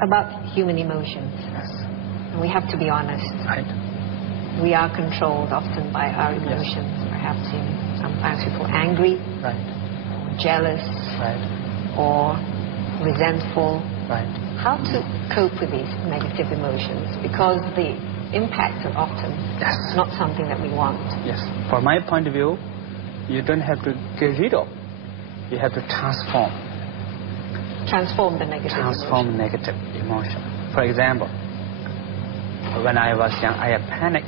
About human emotions. Yes. And we have to be honest. Right. We are controlled often by our emotions. Yes. Perhaps sometimes we feel angry. Right. Or jealous. Right. Or resentful. Right. How to cope with these negative emotions? Because the impacts are often not something that we want. Yes. From my point of view, you don't have to get rid of. You have to transform. Transform the negative emotion. For example, when I was young, I had panic.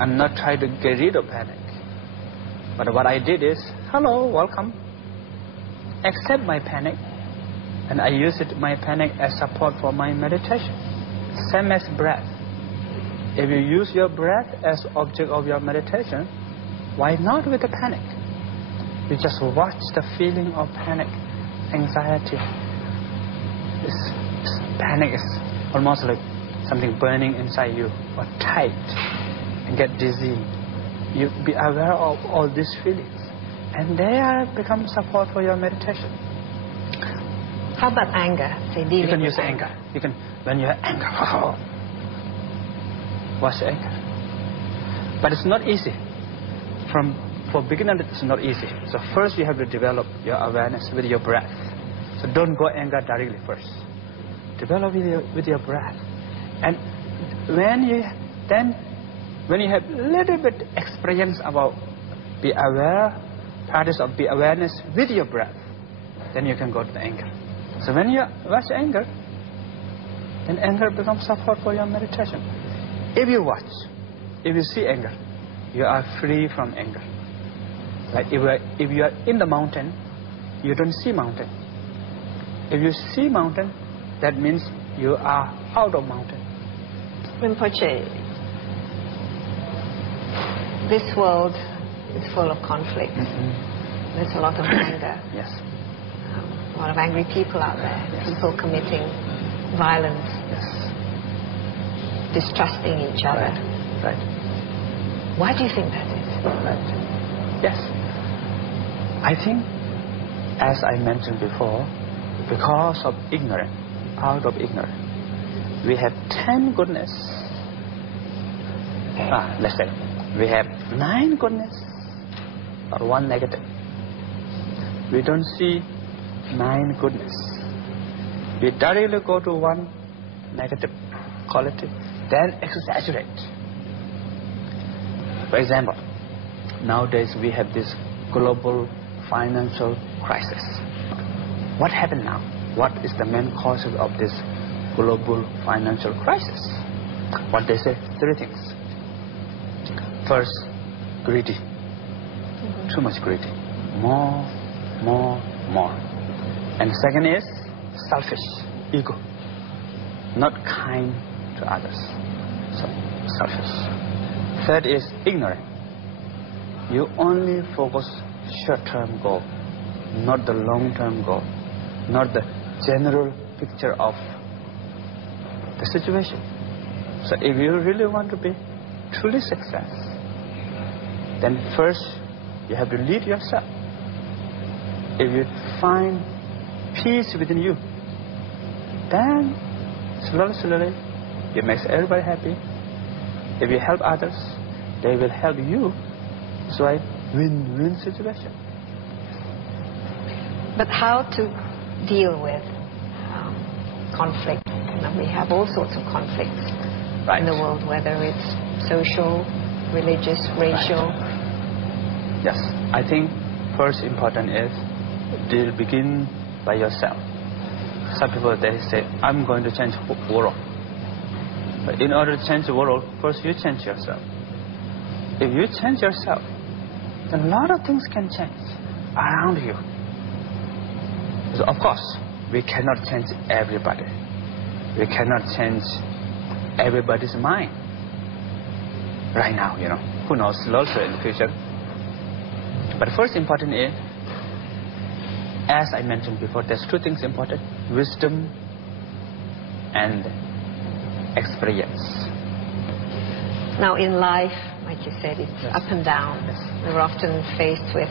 I'm not trying to get rid of panic. But what I did is, hello, welcome. Accept my panic. And I use my panic as support for my meditation. Same as breath. If you use your breath as object of your meditation, why not with the panic? You just watch the feeling of panic, anxiety. Panic is almost like something burning inside you, or tight, and get dizzy. You be aware of all these feelings, and they are become support for your meditation. How about anger? Say, you can use anger. You can, when you have anger, watch anger. But it's not easy. For beginner, it's not easy. So first you have to develop your awareness with your breath. So don't go anger directly first. Develop with your breath. And when you have little bit experience about be aware, practice of be awareness with your breath, then you can go to the anger. So when you watch anger, then anger becomes support for your meditation. If you watch, if you see anger, you are free from anger. Like if you are in the mountain, you don't see mountain. If you see mountain, that means you are out of mountain. Rinpoche, this world is full of conflict. There's a lot of anger. Yes. A lot of angry people out there. Yes. People committing violence. Yes. Distrusting each other. Right. Why do you think that is? Right. Yes. I think, as I mentioned before, because of ignorance, out of ignorance, we have 10 goodness. Let's say we have 9 goodness or 1 negative. We don't see 9 goodness. We directly go to 1 negative quality, then exaggerate. For example, nowadays we have this global financial crisis. What happened now? What is the main causes of this global financial crisis? What they say? 3 things. First, greedy. Too much greedy. More. And second is selfish, ego. Not kind to others. So, selfish. Third is ignorant. You only focus short-term goal, not the long-term goal, not the general picture of the situation. So if you really want to be truly successful, then first you have to lead yourself. If you find peace within you, then slowly you make everybody happy. If you help others, they will help you. So a win-win situation. But how to deal with conflict? We have all sorts of conflicts in the world, whether it's social, religious, racial. Yes, I think first important is begin by yourself. Some people, they say, I'm going to change the world. But in order to change the world, first you change yourself. If you change yourself, then a lot of things can change around you. So of course, we cannot change everybody. We cannot change everybody's mind right now, Who knows, also in the future. But first important is, as I mentioned before, there's 2 things important: wisdom and experience. Now in life, like you said, it's up and down. Yes. We're often faced with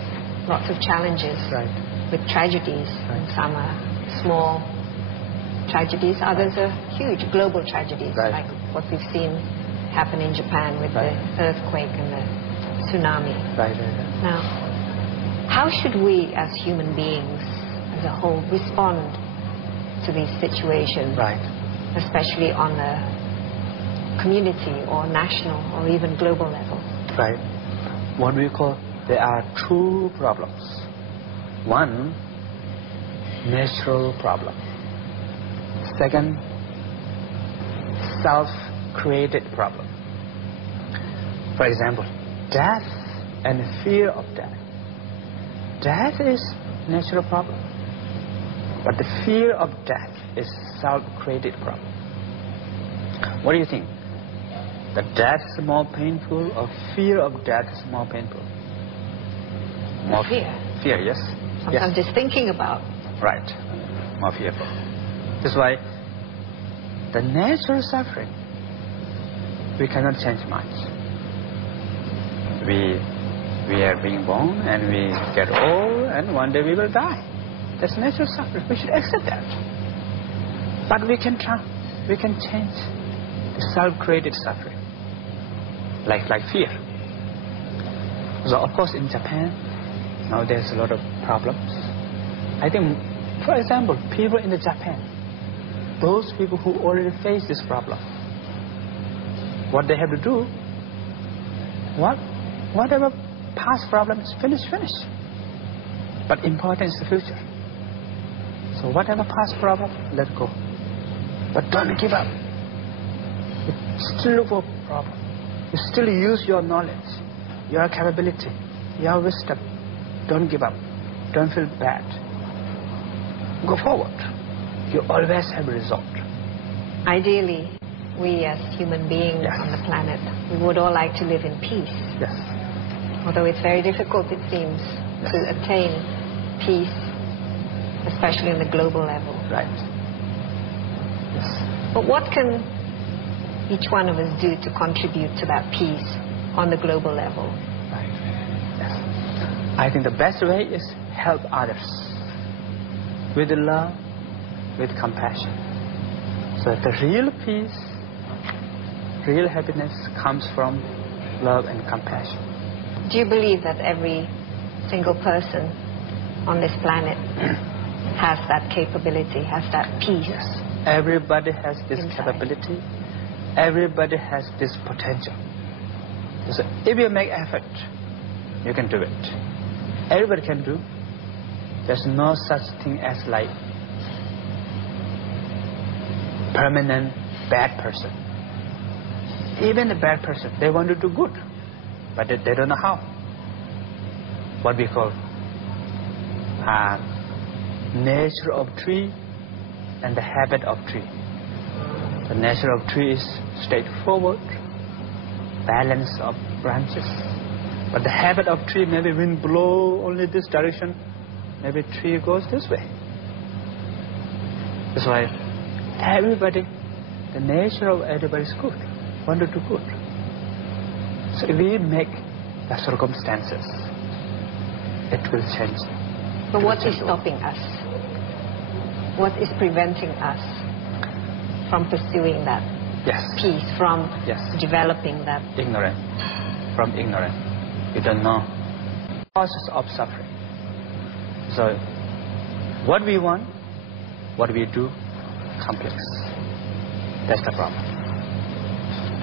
lots of challenges, with tragedies. And some are small tragedies. Others are huge global tragedies, Right. like what we've seen happen in Japan with Right. the earthquake and the tsunami. Right. Now, how should we as human beings as a whole respond to these situations, Right. especially on a community or national or even global level? Right. What we call, there are two problems. One, natural problem. Second, self-created problem. For example, death and fear of death. Death is natural problem, but the fear of death is self-created problem. What do you think? The death is more painful or fear of death is more painful? More Fear. Fear, yes. Sometimes Yes. just thinking about. Right. More fearful. That's why the natural suffering, we cannot change much. We are being born and we get old and one day we will die. That's natural suffering. We should accept that. But we can change the self-created suffering, like fear. So of course in Japan, now there's a lot of problems. I think, for example, people in Japan, those people who already face this problem, what they have to do, whatever past problem is finished. But important is the future. So whatever past problem, let go. But don't give up. You still look for problem. You still use your knowledge, your capability, your wisdom. Don't give up. Don't feel bad. Go forward. You always have a result. Ideally, we as human beings Yes. on the planet, we would all like to live in peace. Yes. Although it's very difficult, it seems, to attain peace, especially on the global level. Right. Yes. But what can each one of us do to contribute to that peace on the global level? Right. Yes. I think the best way is help others with love, with compassion. So the real peace, real happiness comes from love and compassion. Do you believe that every single person on this planet has that capability, has that peace? Yes. Everybody has this Inside. capability. Everybody has this potential. So if you make effort, you can do it. Everybody can do. There's no such thing as like permanent bad person. Even the bad person, they want to do good, but they don't know how. What we call nature of tree and the habit of tree. The nature of tree is straightforward, balance of branches. But the habit of tree, maybe wind blow only this direction, maybe tree goes this way. That's why everybody, the nature of everybody is good, want to do good. So if we make the circumstances, it will change. But what is stopping us? What is preventing us from pursuing that Yes. peace, from Yes. developing that? Ignorant. From ignorant. You don't know causes of suffering. So what we want, what we do, complex. That's the problem.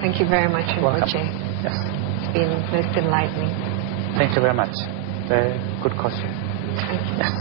Thank you very much, Welcome. Rinpoche. Yes. It's been most enlightening. Thank you very much. Very good question. Thank you. Yes.